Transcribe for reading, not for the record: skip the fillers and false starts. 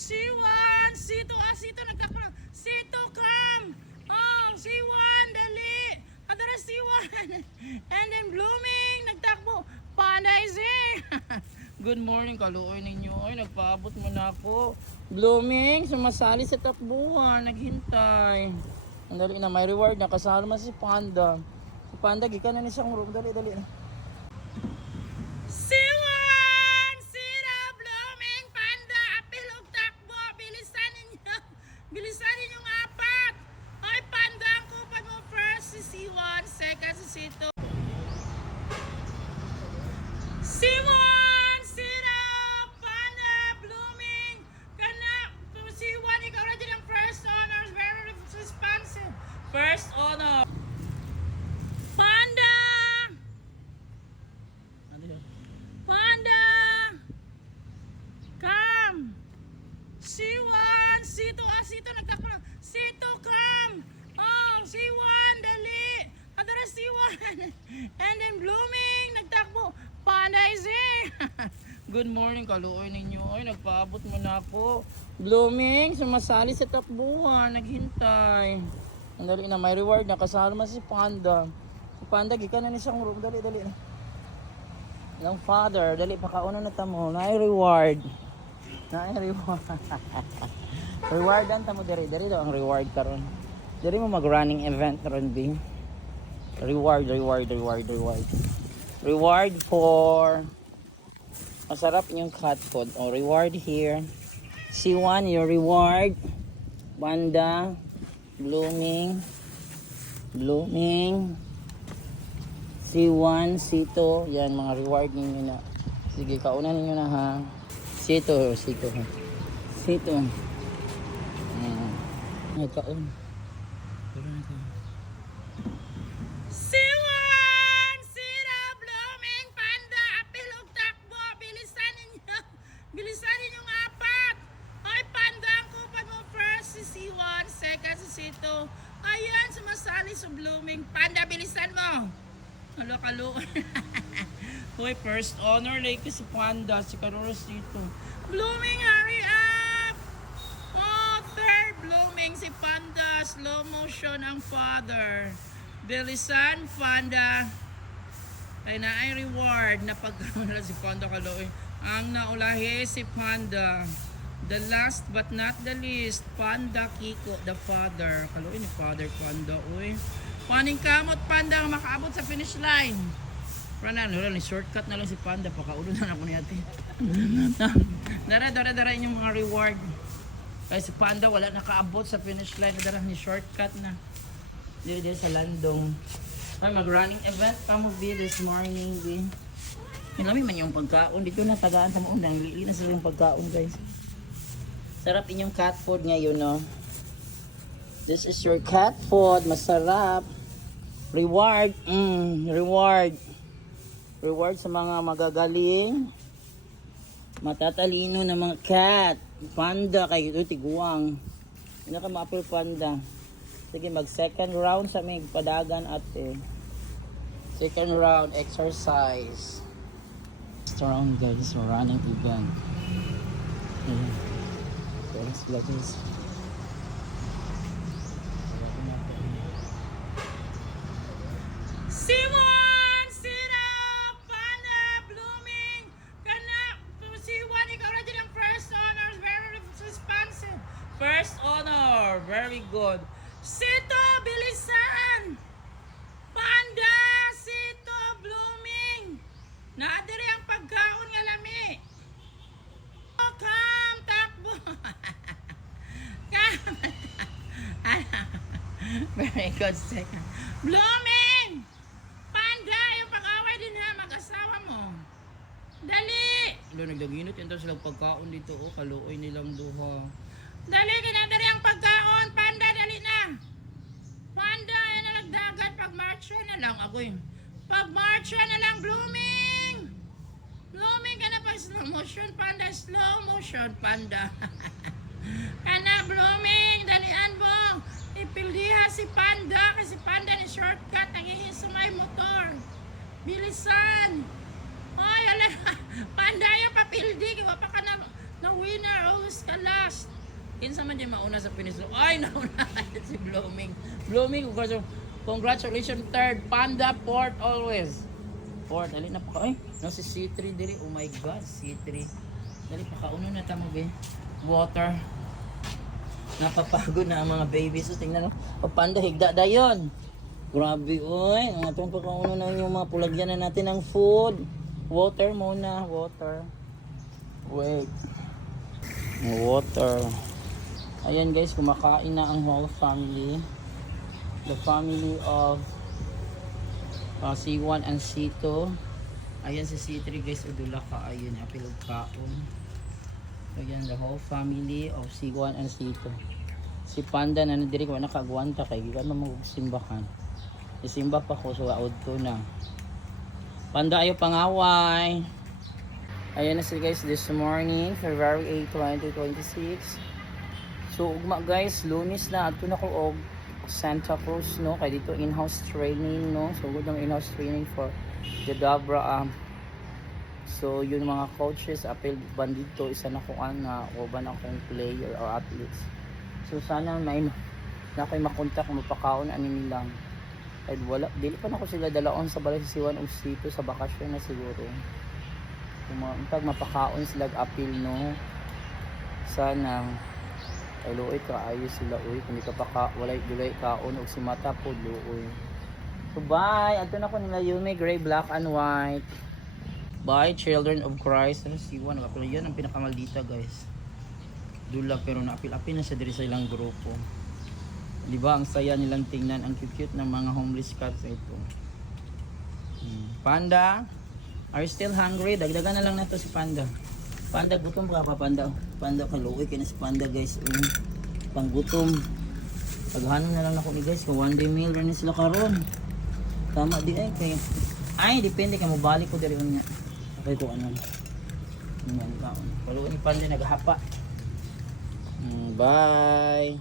C1, C2, C2 nagtakpan. C2 come. Oh, C1 dali. Adara C1. And then blooming nagtakbo. Pandaising. Good morning, kaluoy ninyo. Ay, nagpaabot mo na ako. Blooming, sumasali sa takbuhan, naghintay. Ang dali na, may reward na. Kasama si Panda. Si Panda, gikan na ni siyang room. Dali, dali na. C1! Sira, Blooming, Panda, apil og takbo. Bilisan ninyo. Bilisan ninyo nga apat. Ay, Panda, ang kupad mo first si C1, second si C2. C1! Sira, Panda, Blooming, kana, C1, ikaw na din ang first honor. Very responsive. First honor. Panda! Panda! Come! C1! C2, C2 nagtakpan. C2 come! Oh, C1 dali! Adara C1! And then blooming nagtakbo. Pandaising! Good morning, kaluoy ninyo. Ay, nagpaabot mo na ako. Blooming, sumasali sa takbuhan, naghintay. Ang dali na, may reward na. Kasama si Panda. Si Panda, gikan na ni siyang room. Dali, dali na. Ng father, dali pakauna na tamo, na reward. Na reward. Rewardan tamo diri daw ang reward karon. Diri mo mag-running event karon bi. Reward. Reward for masarap yung cat food. Oh, reward here. C1 your reward. Panda, blooming. C1, C2, yan mga reward ninyo na. Sige, kaunan ninyo na ha. C2. Ay, kaun. C1, Sira, Blooming, Panda, apil og takbo. Bilisan ninyo. Bilisan ninyo nga apat. Ay, Panda, ang kupad mo first si C1, second si C2. Ayan, sumasali sa Blooming. Panda, bilisan mo. Halo. Hoy, first honor like si Panda, si Caroros dito. Blooming, hurry up! Oh, third blooming si Panda. Slow motion ang father. Bilisan, Panda. Ay na ay reward na pagkamala si Panda kaloy. Ang naulahi si Panda. The last but not the least, Panda Kiko, the father. Kaloy ni Father Panda, uy. Paning kamot Panda ang makaabot sa finish line. Ranan, wala ni shortcut na lang si Panda, pakaulo na ako ni ate. Dara inyong mga reward. Kaya si Panda wala nakaabot sa finish line, dara ni shortcut na. Dito sa landong. Ay, mag-running event pa mo bi this morning bi. Ilami man yung pagkaon dito na tagaan sa maundang lili na sila yung pagkaon guys. Sarap inyong cat food ngayon no. This is your cat food, masarap. Reward, reward sa mga magagaling, matatalino na mga cat. Panda kay ito tiguang. Hindi ka ma-apple Panda. Sige, mag second round sa may padagan ate. Second round exercise. Next round guys, running event. Let's C1, Sira, Panda, Blooming, kana, C1, ikaw na din ang first honor, very responsive. First honor, very good. C2, bilisan! Panda, C2, Blooming. Naadiri ang pagkaon nga lami. Oh, come, takbo. Come. Very good, second. Blooming! Panda, yung pag-away din ha, mag-asawa mo. Dali! Nagdaginot yun silang pagkaon dito, oh, kaluoy nilang duha. Dali, kinadari ang pagkaon, Panda, dali na. Panda, yan na nagdagat, pag-marcha na lang, agoy. Pag-marcha na lang, Blooming! Blooming ka na pag slow motion, Panda, slow motion, Panda. Kana, Blooming, dalian mo. Ipildiha si Panda kasi Panda ni shortcut naghihisumay motor. Bilisan. Ay, ala. Panda yung papildi. Kiwa pa ka na winner. Always ka last. Kinsa man din mauna sa Peninsula. Ay, nauna si Blooming. Blooming, congratulations, third. Panda, fourth always. Fourth, dali na pa ka. Ay, no, si C3 dili. Oh my God, C3. Dali pa ka. Uno na tamo, be. Water. Napapagod na ang mga babies. So, tingnan mo. Oh, Panda, higda dayon. Grabe, oy. Ang atong pagkauno na yung mga pulagyan na natin ng food. Water muna, water. Wait. Water. Ayan guys, kumakain na ang whole family. The family of C1 and C2. Ayan si C3 guys, udula ka. Ayun, apilog kaon. Ayan, the whole family of C1 and C2. Si Panda na nadiri ko nakagwanta kay gikan mo magsimbahan. Isimba pa ko so out to na. Panda ayo pangaway. Ayan na sila guys this morning, February 8, 2026. So ugma guys, Lunes na ato na ko og Santa Cruz no kay dito in-house training no. So good ang in-house training for the Dabra so yun mga coaches apel bandito isa na ko na uban akong player or athletes. So sana may na ko'y makontak mapakaon ani nilang. Ay wala dili pa nako sila dalaon sa balay si Siwan o C2 sa bakasyon na siguro. Kung mapakaon sila apil no. Sana ay luoy ka ayos sila uy kung di ka pa walay dulay kaon og si mata pod luoy. So bye. Adto na ko nila Yume gray, black and white. Bye children of Christ. Ano si Siwan apil yan ang pinakamaldita guys. Dula pero naapil-apil na siya diri sa ilang grupo. Di ba ang saya nilang tingnan, ang cute-cute ng mga homeless cats ito. Panda, are you still hungry? Dagdagan na lang na to si Panda. Panda, gutom ka pa Panda. Panda, kaluwi ka na si Panda guys. Panggutom. Paghanon na lang ako ni guys. Kung one day meal rin sila karon. Tama di ay kay. Ay, depende kay mo balik ko diri unya. Okay ko ano. Kaluwi ni Panda naghapa. Bye.